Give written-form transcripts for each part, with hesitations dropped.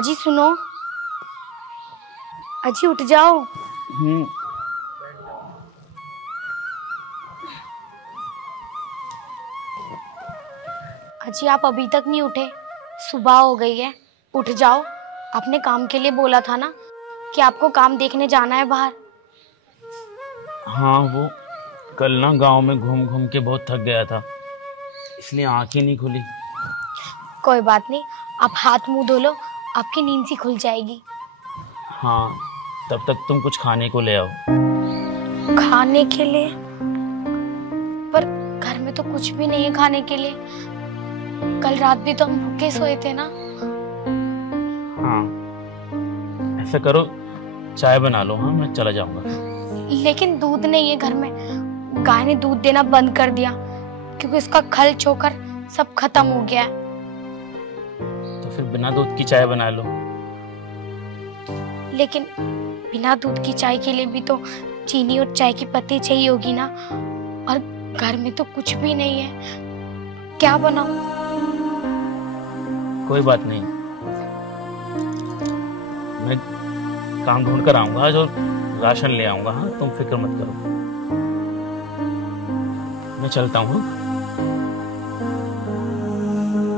अजी सुनो, अजी उठ जाओ। अजी आप अभी तक नहीं उठे? सुबह हो गई है, उठ जाओ। आपने काम के लिए बोला था ना कि आपको काम देखने जाना है बाहर। हाँ, वो कल ना गांव में घूम घूम के बहुत थक गया था, इसलिए आंखें नहीं खुली। कोई बात नहीं, आप हाथ मुंह धो लो, आपकी नींद सी खुल जाएगी। हाँ, तब तक तुम कुछ खाने को ले आओ। खाने के लिए? पर घर में तो कुछ भी नहीं है खाने के लिए। कल रात भी तो हम भूखे सोए थे ना। हाँ, ऐसा करो, चाय बना लो। हाँ, मैं चला जाऊंगा। लेकिन दूध नहीं है घर में। गाय ने दूध देना बंद कर दिया क्योंकि उसका खल छोकर सब खत्म हो गया है। तो फिर बिना दूध की चाय बना लो। लेकिन बिना दूध की चाय के लिए भी तो चीनी और चाय की पत्ती चाहिए होगी ना, और घर में तो कुछ भी नहीं है। क्या बनाऊं? कोई बात नहीं, मैं काम ढूंढ कर आऊंगा आज और राशन ले आऊंगा। हाँ, तुम फिक्र मत करो, मैं चलता हूँ।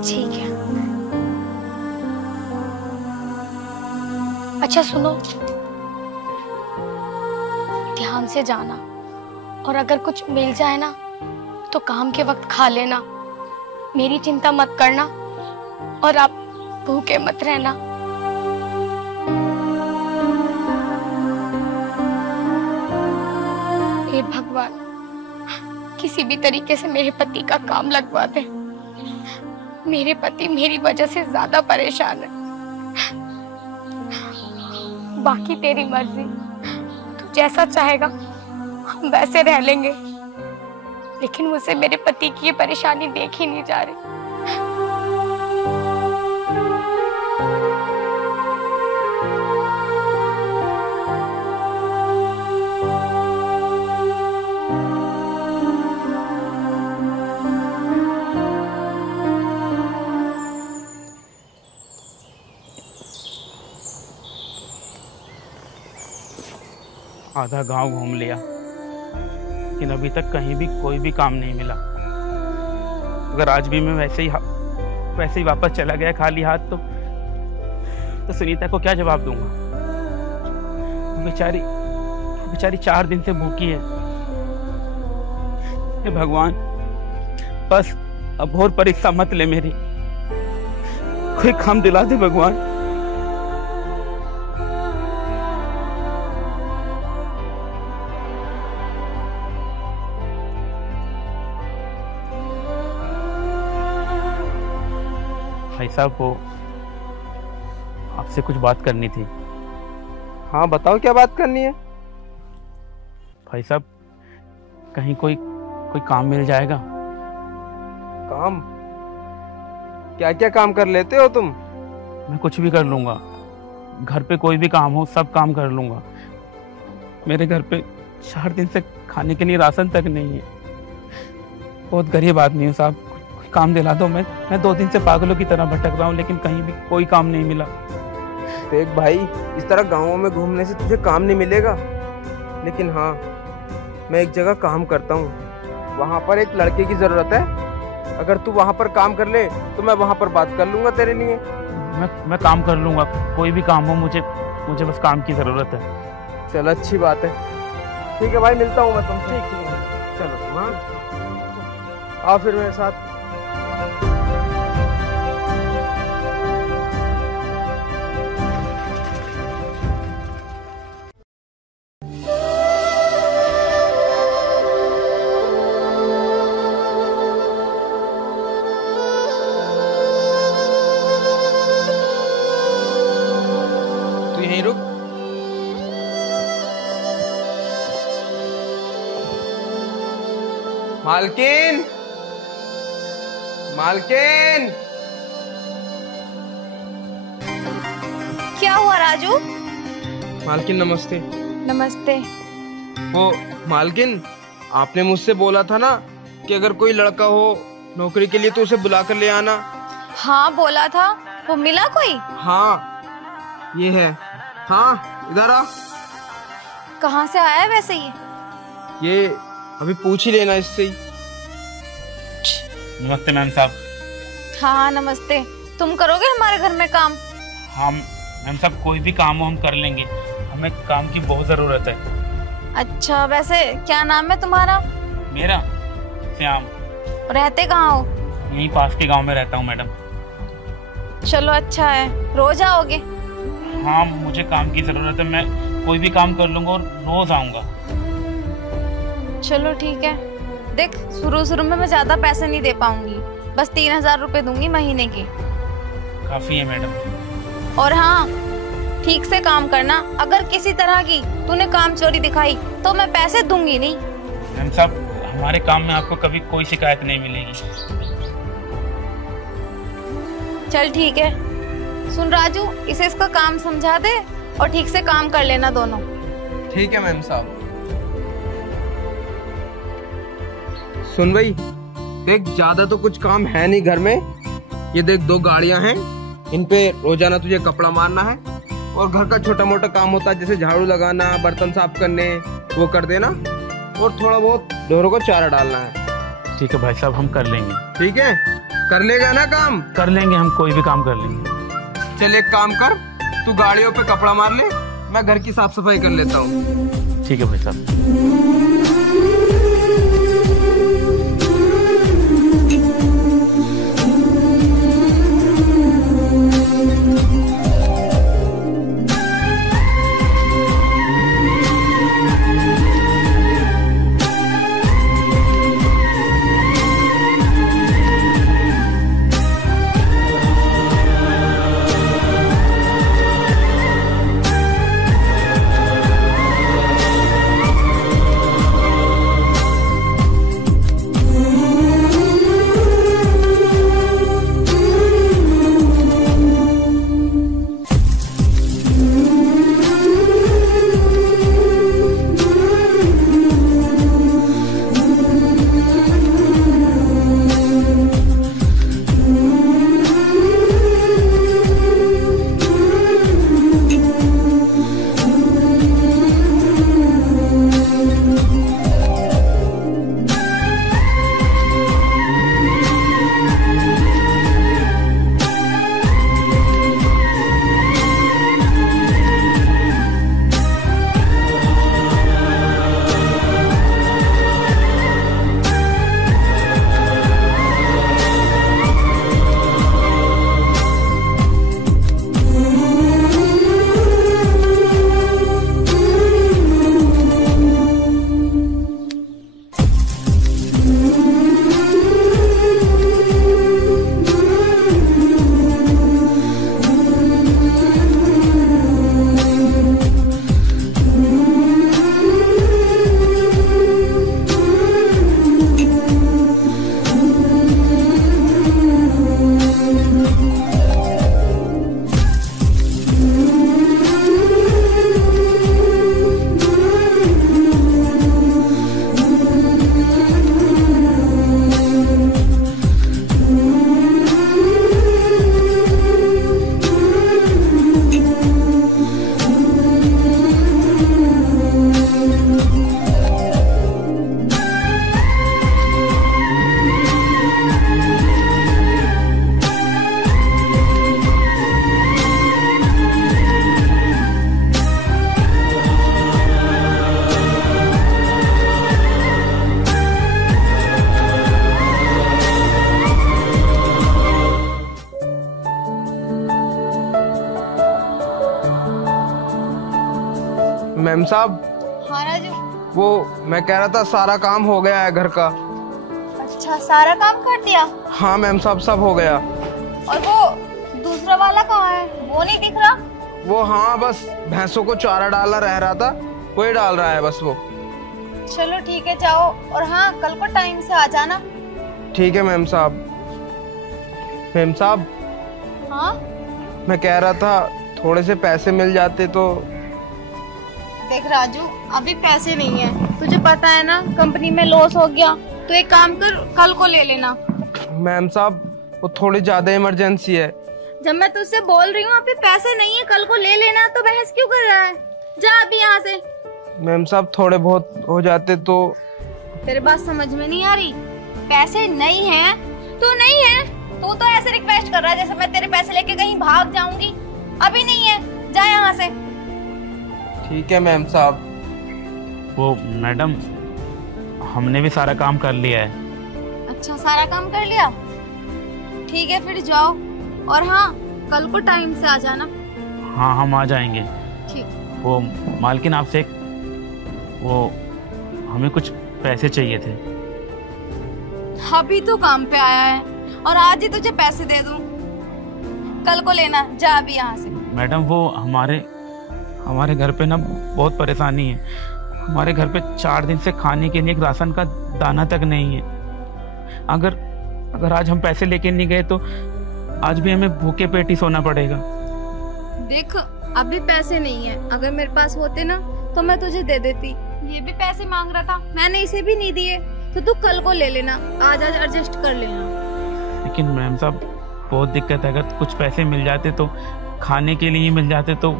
ठीक है। अच्छा सुनो, ध्यान से जाना, और अगर कुछ मिल जाए ना तो काम के वक्त खा लेना। मेरी चिंता मत करना, और आप भूखे मत रहना। हे भगवान, किसी भी तरीके से मेरे पति का काम लगवा दे। मेरे पति मेरी वजह से ज्यादा परेशान है। बाकी तेरी मर्जी, तू जैसा चाहेगा हम वैसे रह लेंगे। लेकिन मुझसे मेरे पति की ये परेशानी देख ही नहीं जा रही। आधा गांव घूम लिया, लेकिन अभी तक कहीं भी कोई भी काम नहीं मिला। अगर आज भी मैं वैसे ही वापस चला गया खाली हाथ तो सुनीता को क्या जवाब दूंगा? बेचारी 4 दिन से भूखी है। हे भगवान, बस अब और परीक्षा मत ले मेरी। कोई काम दिला दे भगवान। भाई साहब, वो आपसे कुछ बात करनी थी। हाँ बताओ, क्या बात करनी है? भाई साहब, कहीं कोई काम मिल जाएगा? काम? क्या क्या काम कर लेते हो तुम? मैं कुछ भी कर लूंगा। घर पे कोई भी काम हो, सब काम कर लूंगा। मेरे घर पे 4 दिन से खाने के लिए राशन तक नहीं है। बहुत गरीब आदमी हूँ साहब, कोई काम दिला दो। मैं 2 दिन से पागलों की तरह भटक रहा हूँ, लेकिन कहीं भी कोई काम नहीं मिला। देख भाई, इस तरह गाँवों में घूमने से तुझे काम नहीं मिलेगा। लेकिन हाँ, मैं एक जगह काम करता हूँ, वहाँ पर एक लड़के की ज़रूरत है। अगर तू वहाँ पर काम कर ले तो मैं वहाँ पर बात कर लूँगा तेरे लिए। मैं काम कर लूँगा, कोई भी काम हो, मुझे बस काम की ज़रूरत है। चल, अच्छी बात है। ठीक है भाई, मिलता हूँ मैं तुमसे। ठीक, चलो। हाँ, आओ फिर मेरे साथ। यहीं रुक। मालकिन, मालकिन। क्या हुआ राजू? मालकिन नमस्ते। नमस्ते। वो मालकिन, आपने मुझसे बोला था ना कि अगर कोई लड़का हो नौकरी के लिए तो उसे बुला कर ले आना। हाँ बोला था, वो मिला कोई? हाँ, ये है। हाँ इधर आ। कहाँ से आया है वैसे ये अभी पूछ ही लेना इससे ही। नमस्ते मैम साहब। हाँ नमस्ते। तुम करोगे हमारे घर में काम? हाँ मैम साहब, कोई भी काम हो हम कर लेंगे, हमें काम की बहुत ज़रूरत है। अच्छा, वैसे क्या नाम है तुम्हारा? मेरा श्याम। रहते कहाँ हो? यहीं पास के गांव में रहता हूँ मैडम। चलो अच्छा है। रोज आओगे? हाँ मुझे काम की ज़रूरत है, मैं कोई भी काम कर लूँगा और रोज़ आऊँगा। चलो ठीक है। देख, शुरू में मैं ज़्यादा पैसे नहीं दे पाऊंगी, बस 3000 रुपये दूंगी महीने की। काफ़ी है मैडम। और हाँ, ठीक से काम करना। अगर किसी तरह की तूने काम चोरी दिखाई तो मैं पैसे दूंगी नहीं। मैम साहब, हमारे काम में आपको कभी कोई शिकायत नहीं मिलेगी। चल ठीक है। सुन राजू, इसे इसका काम समझा दे और ठीक से काम कर लेना दोनों। ठीक है मैम साहब। सुन भाई, देख ज्यादा तो कुछ काम है नहीं घर में। ये देख 2 गाड़ियां हैं, इन पे रोजाना तुझे कपड़ा मारना है और घर का छोटा मोटा काम होता है जैसे झाड़ू लगाना, बर्तन साफ करने, वो कर देना और थोड़ा बहुत ढोरों को चारा डालना है। ठीक है भाई साहब, हम कर लेंगे। ठीक है, कर लेगा ना काम? कर लेंगे, हम कोई भी काम कर लेंगे। चल एक काम कर, तू गाड़ियों पे कपड़ा मार ले, मैं घर की साफ सफाई कर लेता हूँ। ठीक है भाई साहब। मैम साहब। हाँ राजू। वो मैं कह रहा था सारा काम हो गया है घर का। अच्छा, सारा काम कर दिया? हाँ मैम साहब, सब हो गया। और वो दूसरा वाला कहाँ है? वो नहीं दिख रहा। वो हाँ, बस भैंसों को चारा डालना रह रहा था, वही डाल रहा है बस वो। चलो ठीक है, जाओ। और हाँ, कल को टाइम से आ जाना। ठीक है मैम साहब। मैम साहब। हाँ? मैं कह रहा था थोड़े से पैसे मिल जाते तो। देख राजू, अभी पैसे नहीं है, तुझे पता है ना, कंपनी में लॉस हो गया। तो एक काम कर, कल को ले लेना। मैम साहब, वो थोड़ी ज्यादा इमरजेंसी है, जब मैं तुझसे बोल रही हूँ अभी पैसे नहीं है, कल को ले लेना, तो बहस क्यों कर रहा है? जा अभी यहाँ से। मैम साहब थोड़े बहुत हो जाते तो। तेरे बात समझ में नहीं आ रही? पैसे नहीं है तो नहीं है। तू तो ऐसे रिक्वेस्ट कर रहा है जैसे मैं तेरे पैसे लेके कहीं भाग जाऊंगी। अभी नहीं है, जा यहाँ से। ठीक है मैम साहब। वो मैडम, हमने भी सारा काम कर लिया है। अच्छा, सारा काम कर लिया? ठीक है, फिर जाओ। और हाँ, कल को टाइम से आ जाना। हाँ, हम आ जाएंगे। ठीक। वो मालकिन, आपसे वो हमें कुछ पैसे चाहिए थे। अभी तो काम पे आया है और आज ही तुझे पैसे दे दूं? कल को लेना, जा अभी यहाँ से। मैडम, वो हमारे घर पे ना बहुत परेशानी है। हमारे घर पे 4 दिन से खाने के लिए एक राशन का दाना तक नहीं है। अगर आज हम पैसे लेके नहीं गए तो आज भी हमें भूखे पेट ही सोना पड़ेगा। देख, अभी पैसे नहीं है, अगर मेरे पास होते ना तो मैं तुझे दे देती। ये भी पैसे मांग रहा था, मैंने इसे भी नहीं दिए, तो तू कल को ले लेना, आज एडजस्ट कर लेना। लेकिन मैम साहब, बहुत दिक्कत है। अगर कुछ पैसे मिल जाते तो खाने के लिए ही मिल जाते तो।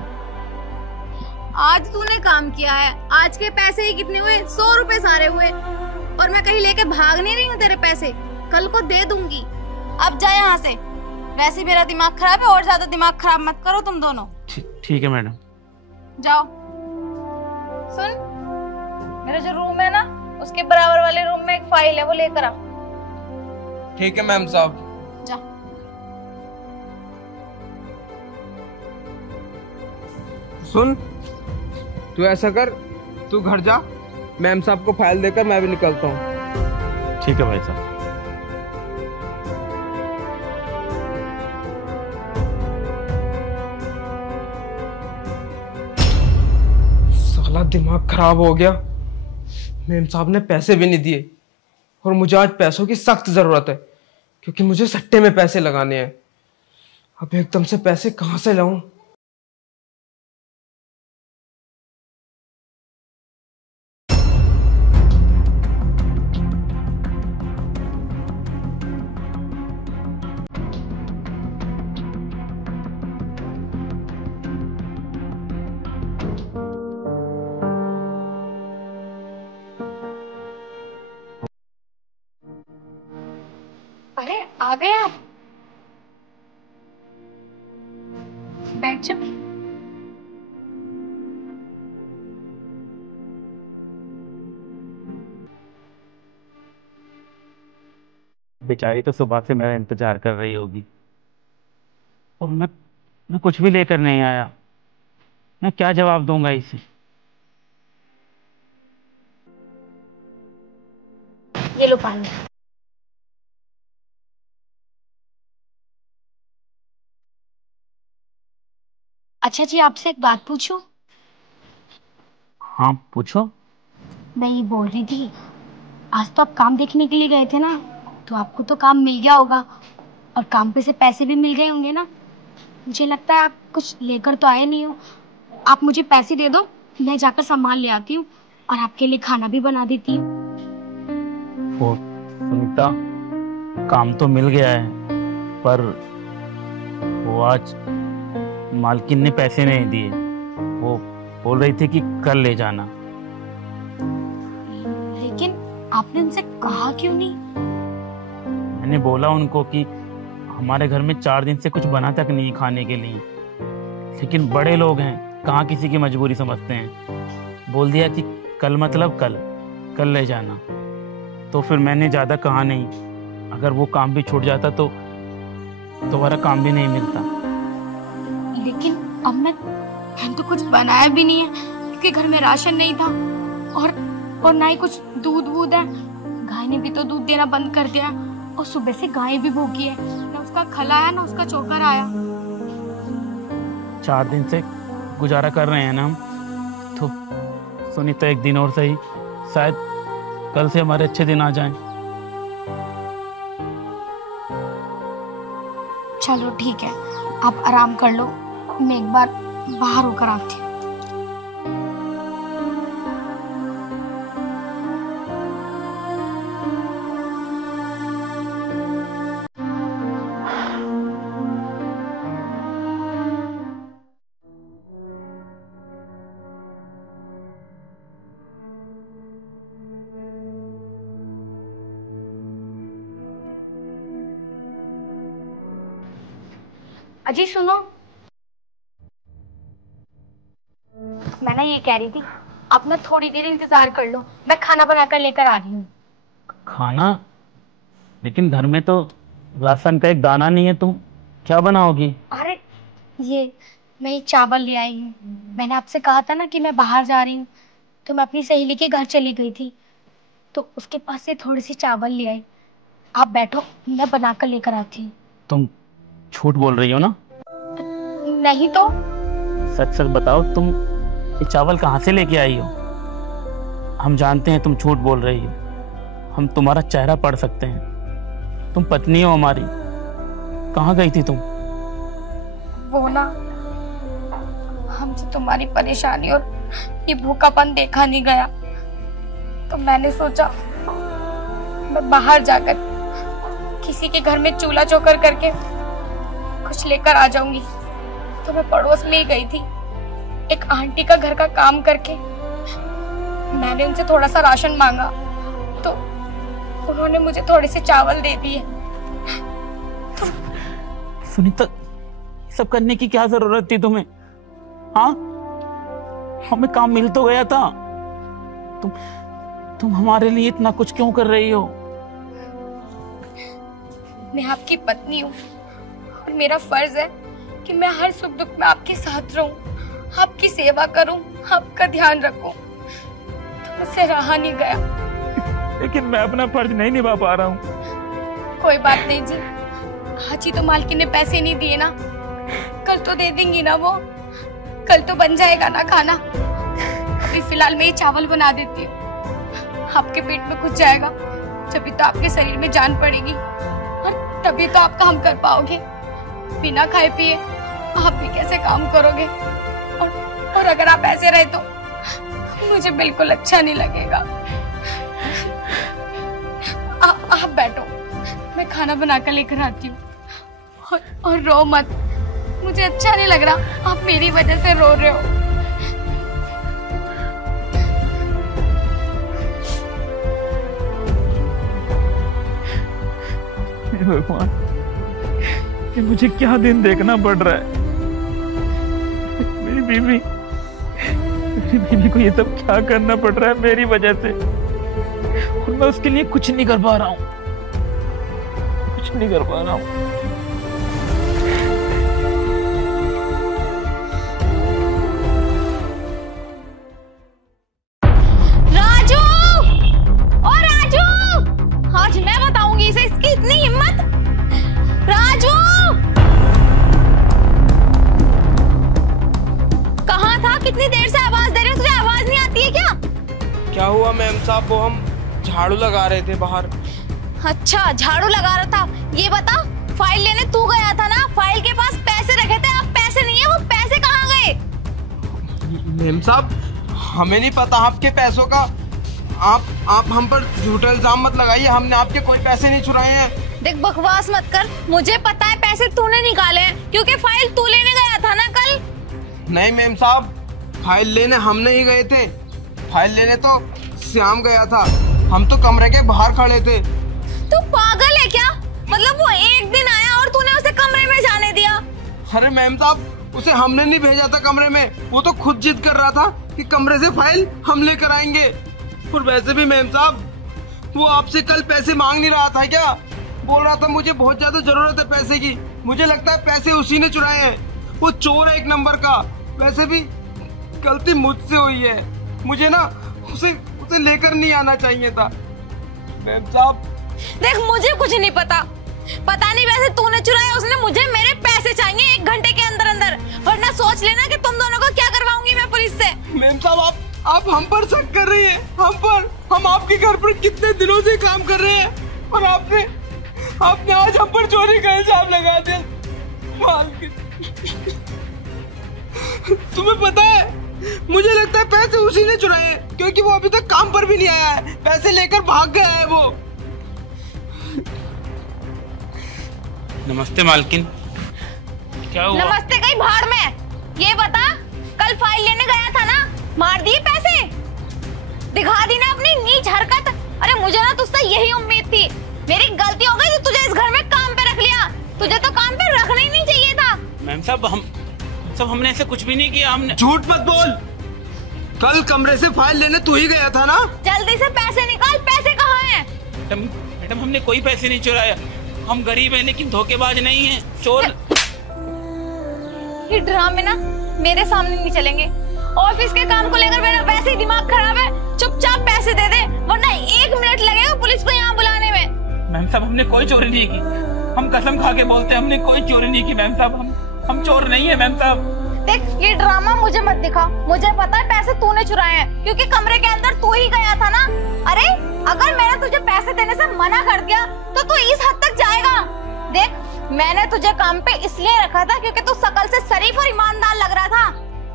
आज तूने काम किया है, आज के पैसे ही कितने हुए? 100 रुपए सारे हुए। और मैं कहीं लेके भाग नहीं रही हूँ तेरे पैसे, कल को दे दूंगी। अब जा यहाँ से। वैसे मेरा दिमाग खराब है, और ज्यादा दिमाग खराब मत करो तुम दोनों। ठीक है मैडम। जाओ। सुन, मेरा जो रूम है ना, उसके बराबर वाले रूम में एक फाइल है, वो लेकर आ। ठीक है मैम साहब। जा। सुन, तू ऐसा कर, तू घर जा, मैम साहब को फाइल देकर मैं भी निकलता हूँ। ठीक है भाई साहब। साला दिमाग खराब हो गया। मैम साहब ने पैसे भी नहीं दिए और मुझे आज पैसों की सख्त जरूरत है, क्योंकि मुझे सट्टे में पैसे लगाने हैं। अब एकदम से पैसे कहां से लाऊं? अरे आ गए आप। बैठ जाओ। बेचारी तो सुबह से मेरा इंतजार कर रही होगी, और मैं कुछ भी लेकर नहीं आया। मैं क्या जवाब दूंगा इसे? ये लो पानी। अच्छा जी, आपसे एक बात पूछूं? हाँ, पूछो। मैं ये बोल रही थी, आज तो आप काम देखने के लिए गए थे ना, तो आपको तो काम मिल गया होगा और काम पे से पैसे भी मिल गए होंगे ना। मुझे लगता है आप कुछ लेकर तो आए नहीं हो। आप मुझे पैसे दे दो, मैं जाकर सामान ले आती हूँ और आपके लिए खाना भी बना देती हूँ। वो सुनीता, काम तो मिल गया है, पर वो आज मालकिन ने पैसे नहीं दिए। वो बोल रही थी कि कल ले जाना। लेकिन आपने उनसे कहा क्यों नहीं? मैंने बोला उनको कि हमारे घर में 4 दिन से कुछ बना तक नहीं खाने के लिए, लेकिन बड़े लोग हैं, कहाँ किसी की मजबूरी समझते हैं। बोल दिया कि कल मतलब कल ले जाना। तो फिर मैंने ज़्यादा कहा नहीं। अगर वो काम भी छूट जाता तो दोबारा काम भी नहीं मिलता। लेकिन अब मैंने तो कुछ बनाया भी नहीं है, क्योंकि घर में राशन नहीं था और ना ही कुछ दूध है। गाय ने भी तो दूध देना बंद कर दिया और सुबह से गाय भी भूखी है, ना उसका खला आया ना उसका चोकर आया। 4 दिन से गुजारा कर रहे हैं ना हम। तो सुनीता, एक दिन और सही, शायद कल से हमारे अच्छे दिन आ जाएं। चलो ठीक है, आप आराम कर लो, मैं एक बार बाहर होकर आती हूँ। अजी सुनो, मैं ना ये कह रही थी, आप ना थोड़ी देर इंतजार कर लो, मैं खाना बनाकर लेकर आ रही हूँ। खाना? लेकिन घर में तो राशन का एक दाना नहीं है, तुम क्या बनाओगी? अरे मैं ये चावल ले आई हूँ। मैंने आपसे कहा था ना कि मैं बाहर जा रही हूँ, तो मैं अपनी सहेली के घर चली गई थी, तो उसके पास से थोड़ी सी चावल ले आई। आप बैठो, मैं बनाकर लेकर आती हूँ। तुम झूठ बोल रही हो ना? नहीं तो। सच सच बताओ, तुम ये चावल कहाँ से लेके आई हो? हम जानते हैं तुम झूठ बोल रही हो, हम तुम्हारा चेहरा पढ़ सकते हैं। तुम पत्नी हो हमारी। कहाँ गई थी तुम? वो ना, हमसे तुम्हारी परेशानी और ये भूखापन देखा नहीं गया, तो मैंने सोचा मैं बाहर जाकर किसी के घर में चूल्हा चौकर करके कुछ लेकर आ जाऊंगी। तो मैं पड़ोस में ही गई थी, एक आंटी का घर का काम करके मैंने उनसे थोड़ा सा राशन मांगा, तो उन्होंने मुझे थोड़े से चावल दे दिए। सुनीता, सब करने की क्या जरूरत थी तुम्हें? हाँ, हमें काम मिल तो गया था। तुम हमारे लिए इतना कुछ क्यों कर रही हो? मैं आपकी पत्नी हूँ और मेरा फर्ज है कि मैं हर सुख दुख में आपके साथ रहूं, आपकी सेवा करूं, आपका ध्यान रखूं। तो मुझसे रहा नहीं गया। लेकिन मैं अपना फर्ज नहीं निभा पा रहा हूँ। कोई बात नहीं जी, आज ही तो मालकिन ने पैसे नहीं दिए ना, कल तो दे देंगी ना वो, कल तो बन जाएगा ना खाना। अभी फिलहाल मैं ये चावल बना देती हूँ, आपके पेट में घुस जाएगा, जब तो आपके शरीर में जान पड़ेगी और तभी तो आप काम कर पाओगे। बिना खाए पिए आप भी कैसे काम करोगे? और अगर आप ऐसे रहे तो मुझे बिल्कुल अच्छा नहीं लगेगा। आप बैठो, मैं खाना बनाकर लेकर आती हूँ। और रो मत, मुझे अच्छा नहीं लग रहा आप मेरी वजह से रो रहे हो। भगवान, ये मुझे क्या दिन देखना पड़ रहा है? मेरी बीवी को ये सब क्या करना पड़ रहा है मेरी वजह से, और मैं उसके लिए कुछ नहीं कर पा रहा हूँ, कुछ नहीं कर पा रहा हूँ। आज मैं बताऊंगी इसे, इसकी इतनी हिम्मत। राजू, कहाँ था? कितनी देर से आवाज दे रही हूँ, तुझे आवाज नहीं आती है क्या? क्या हुआ मैम साहब, वो हम झाड़ू लगा रहे थे बाहर। अच्छा, झाड़ू लगा रहा था। ये बता, फाइल लेने तू गया था ना, फाइल के पास पैसे रखे थे, अब पैसे नहीं है, वो पैसे कहाँ गए? मैम साहब, हमें नहीं पता आपके पैसों का। आप हम पर झूठा इल्जाम मत लगाइए, हमने आपके कोई पैसे नहीं चुराए हैं। देख, बकवास मत कर, मुझे पता है पैसे तूने निकाले हैं, क्योंकि फाइल तू लेने गया था ना कल। नहीं मैम साहब, फाइल लेने हम नहीं गए थे, फाइल लेने तो श्याम गया था, हम तो कमरे के बाहर खड़े थे। तू पागल है क्या? मतलब वो एक दिन आया और तूने उसे कमरे में जाने दिया? अरे मैम साहब, उसे हमने नहीं भेजा था कमरे में, वो तो खुद जिद कर रहा था कि कमरे से फाइल हम लेकर आएंगे। और वैसे भी मैम साहब, वो आपसे कल पैसे मांग नहीं रहा था क्या? बोल रहा था मुझे बहुत ज्यादा जरूरत है पैसे की। मुझे लगता है पैसे उसी ने चुराए हैं, वो चोर है एक नंबर का। वैसे भी गलती मुझसे हुई है, मुझे ना उसे लेकर नहीं आना चाहिए था। मैम साहब देख, मुझे कुछ नहीं पता नहीं वैसे तूने चुराया, उसने मुझे मेरे पैसे चाहिए 1 घंटे के अंदर अंदर, वरना सोच लेना कि तुम दोनों को क्या करवाऊंगी मैं पुलिस से। मैम साहब, आप हम पर शक कर रही हैं, हम पर। हम आपके घर पर कितने दिनों से काम कर रहे हैं और आपने आज हम पर चोरी का इल्जाम लगा दिया। तुम्हें पता है, मुझे लगता है पैसे उसी ने चुराए हैं, क्योंकि वो अभी तक काम पर भी नहीं आया है, पैसे लेकर भाग गया है वो। नमस्ते मालकिन, क्या हुआ? नमस्ते कहीं भाड़ में। ये बता, कल फाइल लेने गया था ना, मार दिए पैसे? दिखा दी ना अपनी नीच हरकत। अरे मुझे ना तुझसे यही उम्मीद थी, मेरी गलती हो गई तो तुझे इस घर में काम पे रख लिया। तुझे तो काम पे रखना ही नहीं चाहिए था, मैम साहब हमने ऐसे कुछ भी नहीं किया। हमने झूठ मत बोल। कल कमरे से फाइल लेने तू ही गया था ना? जल्दी से पैसे निकाल, पैसे कहाँ हैं? मैडम हमने कोई पैसे नहीं चुराया। हम गरीब हैं लेकिन धोखेबाज नहीं हैं, चोर। ये ड्रामे ना मेरे सामने नहीं चलेंगे। ऑफिस के काम को लेकर मेरा वैसे ही दिमाग खराब है। चुपचाप पैसे दे दे वरना 1 मिनट लगेगा पुलिस को यहाँ बुलाने में। मैम साहब हमने कोई चोरी नहीं की। हम कसम खा के बोलते हैं हमने कोई चोरी नहीं की मैम साहब। हम चोर नहीं है मैम साहब। देख ये ड्रामा मुझे मत दिखा। मुझे पता है पैसे तूने चुराए हैं क्योंकि कमरे के अंदर तू ही गया था ना। अरे अगर मैंने तुझे पैसे देने से मना कर दिया तो तू इस हद तक जाएगा। देख मैंने तुझे काम पे इसलिए रखा था क्योंकि तू शकल से शरीफ और ईमानदार लग रहा था,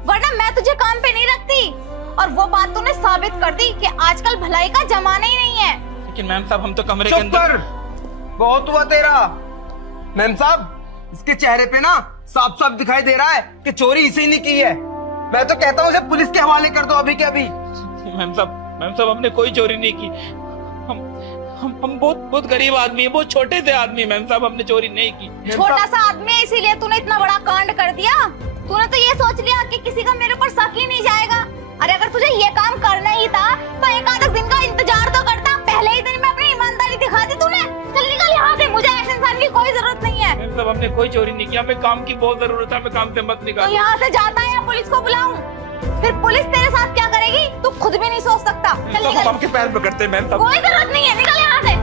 वरना मैं तुझे काम पे नहीं रखती। और वो बात तूने साबित कर दी कि आजकल भलाई का जमाना ही नहीं है। लेकिन मैम साहब हम तो कमरे के चुप अंदर। कर, बहुत हुआ तेरा। मैम साहब इसके चेहरे पे ना साफ साफ दिखाई दे रहा है कि चोरी इसी ने की है। मैं तो कहता हूँ उसे पुलिस के हवाले कर दो अभी के अभी। मैम साहब हमने कोई चोरी नहीं की। हम बहुत गरीब आदमी है, बहुत छोटे से आदमी। मैम साहब हमने चोरी नहीं की। छोटा सा आदमी है इसीलिए तूने इतना बड़ा कांड कर दिया। तूने तो ये सोच लिया कि किसी का मेरे ऊपर शक ही नहीं जाएगा। अरे अगर तुझे ये काम करना ही था तो एक आध दिन का इंतजार तो करता। पहले ही दिन में अपनी ईमानदारी दिखा दी तूने। चल निकल यहाँ से, मुझे ऐसे इंसान की कोई जरूरत नहीं है। मैम साहब हमने कोई चोरी नहीं किया। हमें काम की बहुत जरूरत है, हमें काम से मत निकाल। तो यहाँ से जाता है या पुलिस को बुलाऊं? फिर पुलिस तेरे साथ क्या करेगी तू खुद भी नहीं सोच सकता। चल निकल। आपके पैर पकड़ते हैं मैम साहब। कोई जरूरत नहीं है, निकल यहाँ से।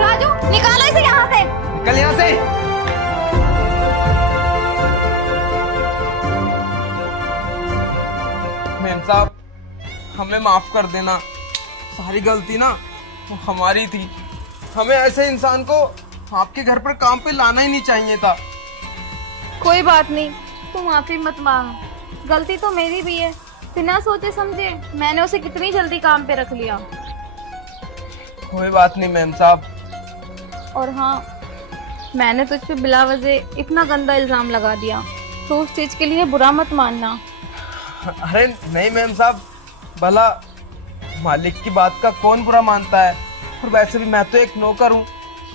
राजू निकालो इसे यहाँ से। निकल यहाँ से। मैम साहब हमें माफ कर देना। सारी गलती ना वो हमारी थी। हमें ऐसे इंसान को आपके घर पर काम पे लाना ही नहीं चाहिए था। कोई बात नहीं, तू माफी मत मांग। गलती तो मेरी भी है। बिना सोचे समझे मैंने उसे कितनी जल्दी काम पे रख लिया। कोई बात नहीं मैम साहब। और हाँ, मैंने तुझ पे बिला वजह इतना गंदा इल्जाम लगा दिया तो उस चीज के लिए बुरा मत मानना। अरे नहीं मैम साहब, भला मालिक की बात का कौन बुरा मानता है। और वैसे भी मैं तो एक नौकर हूँ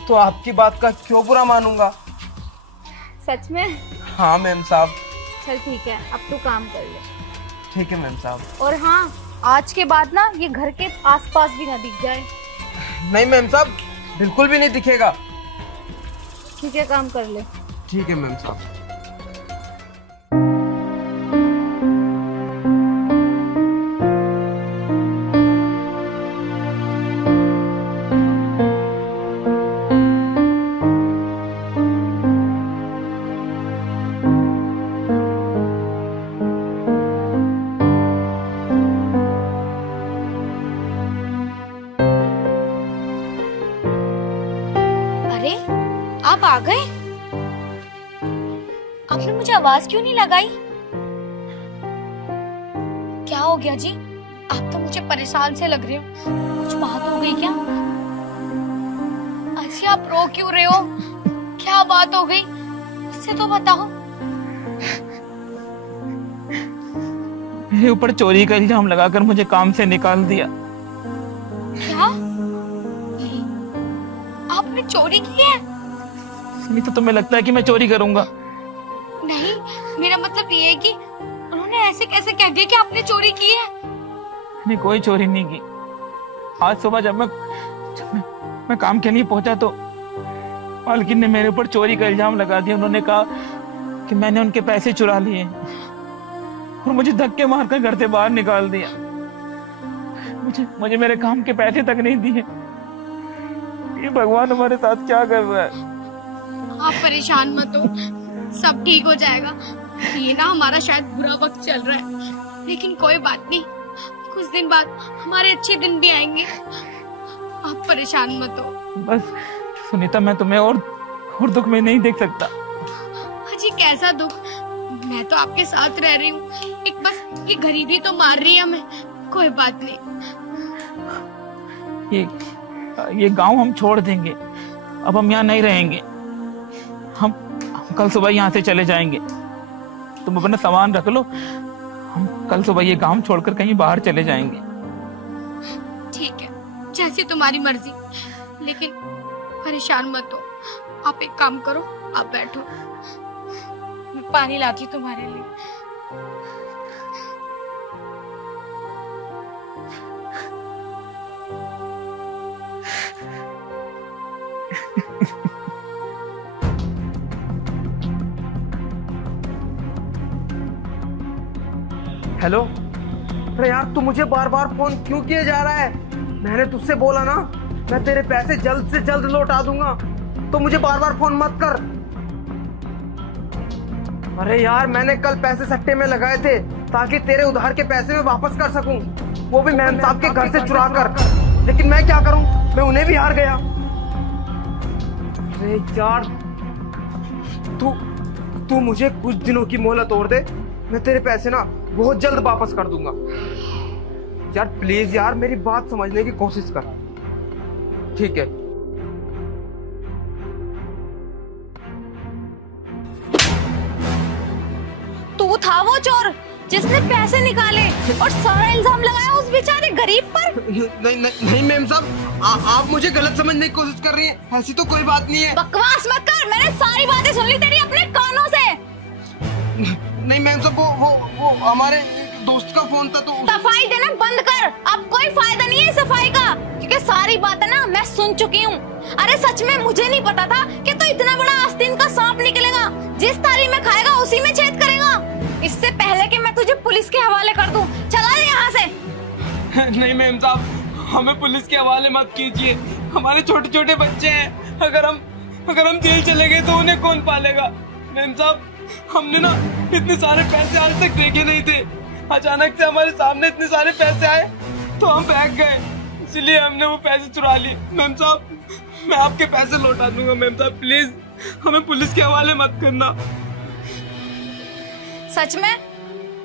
तो आपकी बात का क्यों बुरा मानूंगा। सच में? हाँ मैम साहब। चल ठीक है, अब तू काम कर ले। ठीक है मैम साहब। और हाँ, आज के बाद ना ये घर के आसपास भी ना दिख जाए। नहीं मैम साहब, बिल्कुल भी नहीं दिखेगा। ठीक है, काम कर ले। ठीक है मैम साहब। आप आ गए? आपने मुझे आवाज क्यों नहीं लगाई? क्या हो गया जी? आप तो मुझे परेशान से लग रहे हो। कुछ बात हो गई क्या? ऐसे आप रो क्यों रहे हो? क्या बात हो गई? मुझसे तो बताओ। मेरे ऊपर चोरी का इल्जाम लगाकर मुझे काम से निकाल दिया। क्या? आपने चोरी की है? नहीं तो तुम्हें लगता है कि मैं चोरी करूंगा? नहीं, मेरा मतलब ये है कि उन्होंने ऐसे कैसे कह दिया कि आपने चोरी की है? नहीं, कोई चोरी नहीं की। आज सुबह जब मैं काम के लिए पहुंचा तो मालकिन ने मेरे ऊपर चोरी का इल्जाम लगा दिया। उन्होंने कहा कि मैंने उनके पैसे चुरा लिए और मुझे धक्के मारकर घर से बाहर निकाल दिया। मुझे मेरे काम के पैसे तक नहीं दिए। ये भगवान हमारे साथ क्या कर रहा है? आप परेशान मत हो, सब ठीक हो जाएगा। ये ना हमारा शायद बुरा वक्त चल रहा है, लेकिन कोई बात नहीं, कुछ दिन बाद हमारे अच्छे दिन भी आएंगे। आप परेशान मत हो। बस सुनीता, मैं तुम्हें और दुख में नहीं देख सकता। जी कैसा दुख? मैं तो आपके साथ रह रही हूँ। एक बस ये गरीबी तो मार रही है हमें। कोई बात नहीं। ये गांव हम छोड़ देंगे। अब हम यहाँ नहीं रहेंगे। हम कल सुबह यहाँ से चले जाएंगे। तुम अपना सामान रख लो। हम कल सुबह ये गांव छोड़कर कहीं बाहर चले जाएंगे। ठीक है, जैसी तुम्हारी मर्जी, लेकिन परेशान मत हो। आप एक काम करो, आप बैठो, मैं पानी लाती हूँ तुम्हारे लिए। हेलो। अरे यार तू मुझे बार बार फोन क्यों किए जा रहा है? मैंने तुझसे बोला ना मैं तेरे पैसे जल्द से जल्द लौटा दूंगा, तो मुझे बार बार फोन मत कर। अरे यार मैंने कल पैसे सट्टे में लगाए थे ताकि तेरे उधार के पैसे मैं वापस कर सकूं, वो भी मेम साहब के घर से चुरा कर। लेकिन मैं क्या करूं, मैं उन्हें भी हार गया। अरे यार तू मुझे कुछ दिनों की मोहलत और दे, मैं तेरे पैसे ना बहुत जल्द वापस कर दूंगा। यार प्लीज यार मेरी बात समझने की कोशिश कर, ठीक है? तू था वो चोर जिसने पैसे निकाले और सारा इल्जाम लगाया उस बेचारे गरीब पर? नहीं मेम साहब, आप मुझे गलत समझने की कोशिश कर रही हैं। ऐसी तो कोई बात नहीं है। बकवास मत कर, मैंने सारी बातें सुन ली तेरी अपने कानों से। नहीं मैम साहब, वो हमारे दोस्त का फोन था तो सफाई देना बंद कर, अब कोई फायदा नहीं है सफाई का, क्योंकि सारी बातें ना मैं सुन चुकी हूँ। अरे सच में मुझे नहीं पता था कि तू इतना बड़ा आस्तीन का सांप निकलेगा, जिस थाली में खाएगा उसी में छेद करेगा। इससे पहले कि मैं तुझे पुलिस के हवाले कर दूं, चला जा यहाँ से। नहीं मेम साहब, हमें पुलिस के हवाले मत कीजिए, हमारे छोटे छोटे बच्चे हैं, अगर हम जेल चले गए तो उन्हें कौन पालेगा? मेम साहब, हमने ना इतने सारे पैसे आज तक देखे नहीं थे, अचानक से हमारे सामने इतने सारे पैसे आए तो हम भाग गए, इसलिए हमने वो पैसे चुरा लिए। मेम साहब, मैं आपके पैसे लौटा दूंगा। मेम साहब प्लीज हमें पुलिस के हवाले मत करना। सच में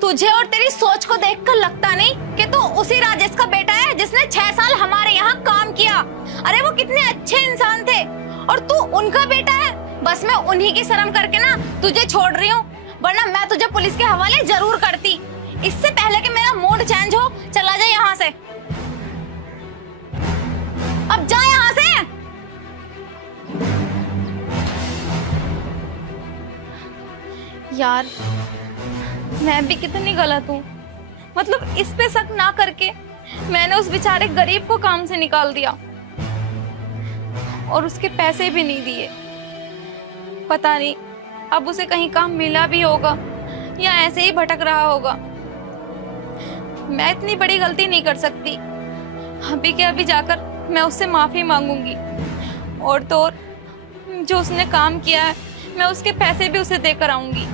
तुझे और तेरी सोच को देखकर लगता नहीं कि तू उसी राजेश का बेटा है जिसने 6 साल हमारे यहाँ काम किया। अरे वो कितने अच्छे इंसान थे और तू उनका बेटा है। बस मैं उन्हीं की शर्म करके ना तुझे छोड़ रही हूँ, वरना मैं तुझे पुलिस के हवाले जरूर करती। इससे पहले कि मेरा मूड चेंज हो, चला जा यहाँ से, अब जा यहाँ से। यार मैं भी कितनी गलत हूँ, मतलब इस पे शक ना करके मैंने उस बेचारे गरीब को काम से निकाल दिया और उसके पैसे भी नहीं दिए। पता नहीं अब उसे कहीं काम मिला भी होगा या ऐसे ही भटक रहा होगा। मैं इतनी बड़ी गलती नहीं कर सकती, अभी के अभी जाकर मैं उससे माफी मांगूंगी, और तो और जो उसने काम किया है मैं उसके पैसे भी उसे देकर आऊंगी।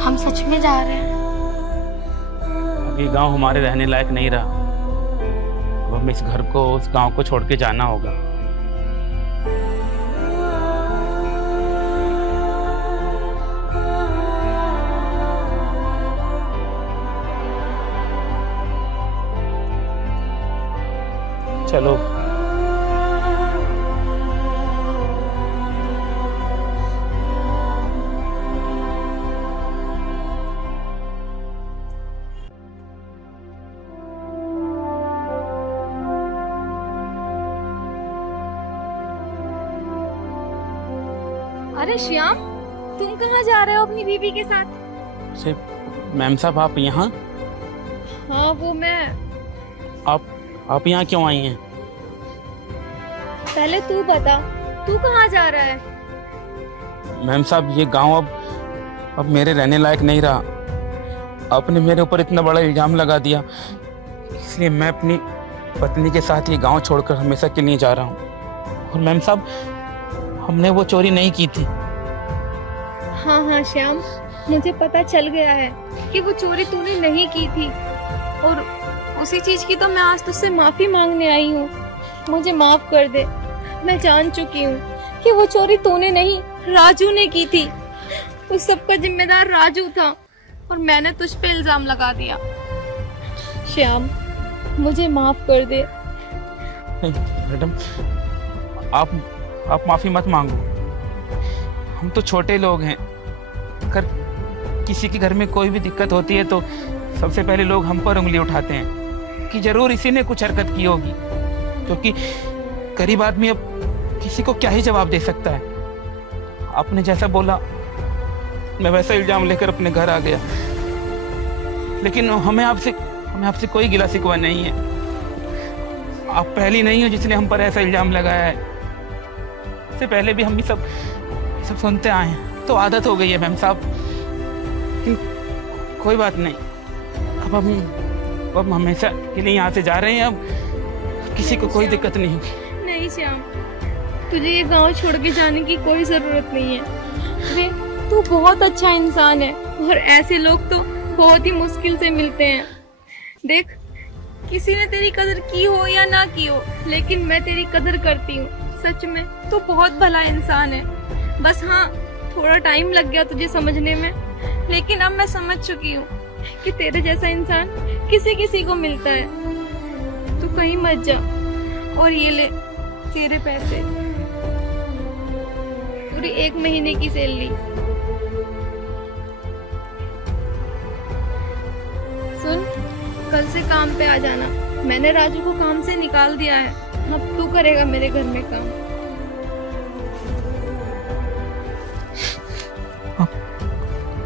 हम सच में जा रहे हैं? ये गांव हमारे रहने लायक नहीं रहा, अब हमें इस घर को, उस गांव को छोड़ के जाना होगा। चलो। अरे श्याम, तुम कहाँ जा रहे हो अपनी बीवी के साथ? सिर्फ मैम साहब, आप यहाँ? हाँ वो मैं। आप यहाँ क्यों आई हैं? पहले तू बता, तू कहाँ जा रहा है? मैम साहब, ये गांव अब मेरे रहने लायक नहीं रहा। आपने मेरे ऊपर इतना बड़ा इल्जाम लगा दिया, इसलिए मैं अपनी पत्नी के साथ ये गांव छोड़कर हमेशा के लिए जा रहा हूँ। और मैम साहब, हमने वो चोरी नहीं की थी। हाँ हाँ श्याम, मुझे पता चल गया है कि वो चोरी तूने नहीं की थी, और उसी चीज की तो मैं आज तुझसे माफी मांगने आई हूँ। मुझे माफ कर दे, मैं जान चुकी हूँ कि वो चोरी तूने नहीं, राजू ने की थी। उस सब का जिम्मेदार राजू था और मैंने तुझ पे इल्जाम लगा दिया। श्याम, मुझे माफ कर दे। मैडम, आप माफी मत मांगो, हम तो छोटे लोग हैं, अगर किसी के घर में कोई भी दिक्कत होती है तो सबसे पहले लोग हम पर उंगली उठाते हैं कि जरूर इसी ने कुछ हरकत की होगी, क्योंकि गरीब आदमी अब किसी को क्या ही जवाब दे सकता है। आपने जैसा बोला मैं वैसा इल्जाम लेकर अपने घर आ गया, लेकिन हमें आपसे कोई गिला शिकवा नहीं है। आप पहली नहीं हो जिसने हम पर ऐसा इल्जाम लगाया है। इससे पहले भी हम भी सब सुनते आए हैं, तो आदत हो गई है मैम साहब। लेकिन कोई बात नहीं, अब हम हमेशा के लिए यहाँ से जा रहे हैं। अब किसी को कोई दिक्कत नहीं होगी। नहीं श्याम, तुझे ये गांव छोड़ के जाने की कोई जरूरत नहीं है। अरे तू बहुत अच्छा इंसान है और ऐसे लोग तो बहुत ही मुश्किल से मिलते हैं। देख, किसी ने तेरी कदर की हो या ना की हो, लेकिन मैं तेरी कदर करती हूँ। सच में तू बहुत भला इंसान है। बस हाँ, थोड़ा टाइम लग गया तुझे समझने में, लेकिन अब मैं समझ चुकी हूँ कि तेरे जैसा इंसान किसी किसी को मिलता है। तू कहीं मत जा। और ये ले तेरे पैसे, पूरी 1 महीने की सैलरी। सुन, कल से काम पे आ जाना। मैंने राजू को काम से निकाल दिया है। अब तू करेगा मेरे घर में काम।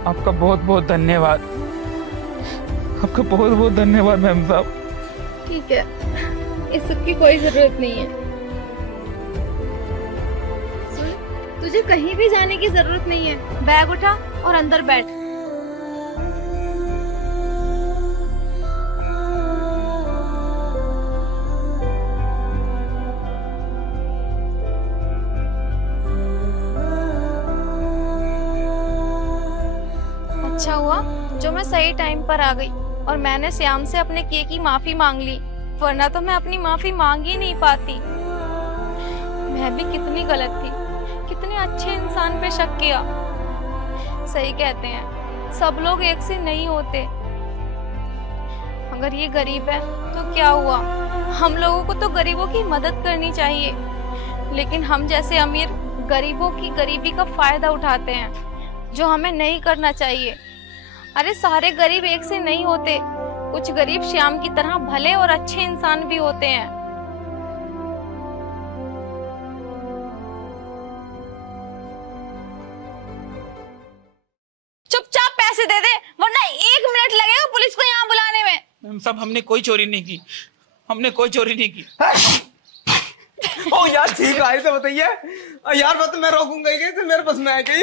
आपका बहुत बहुत धन्यवाद। आपका बहुत बहुत धन्यवाद मैम साहब। ठीक है, इस सब की कोई जरूरत नहीं है। सुन, तुझे कहीं भी जाने की जरूरत नहीं है। बैग उठा और अंदर बैठ। अच्छा हुआ जो मैं सही टाइम पर आ गई और मैंने श्याम से अपने किए की माफी मांग ली, वरना तो मैं अपनी माफी मांग ही नहीं पाती। मैं भी कितनी गलत थी, कितने अच्छे इंसान पे शक किया। सही कहते हैं, सब लोग एक से नहीं होते। अगर ये गरीब है तो क्या हुआ, हम लोगों को तो गरीबों की मदद करनी चाहिए, लेकिन हम जैसे अमीर गरीबों की गरीबी का फायदा उठाते हैं, जो हमें नहीं करना चाहिए। अरे सारे गरीब एक से नहीं होते, कुछ गरीब श्याम की तरह भले और अच्छे इंसान भी होते हैं। चुपचाप पैसे दे दे, वरना 1 मिनट लगेगा पुलिस को यहाँ बुलाने में। मैम साहब, हमने कोई चोरी नहीं की। हमने कोई चोरी नहीं की। ओ यार ठीक है, तो बताइए यार, बात मैं रोकूंगा ही, तो मेरे पास में आ गई।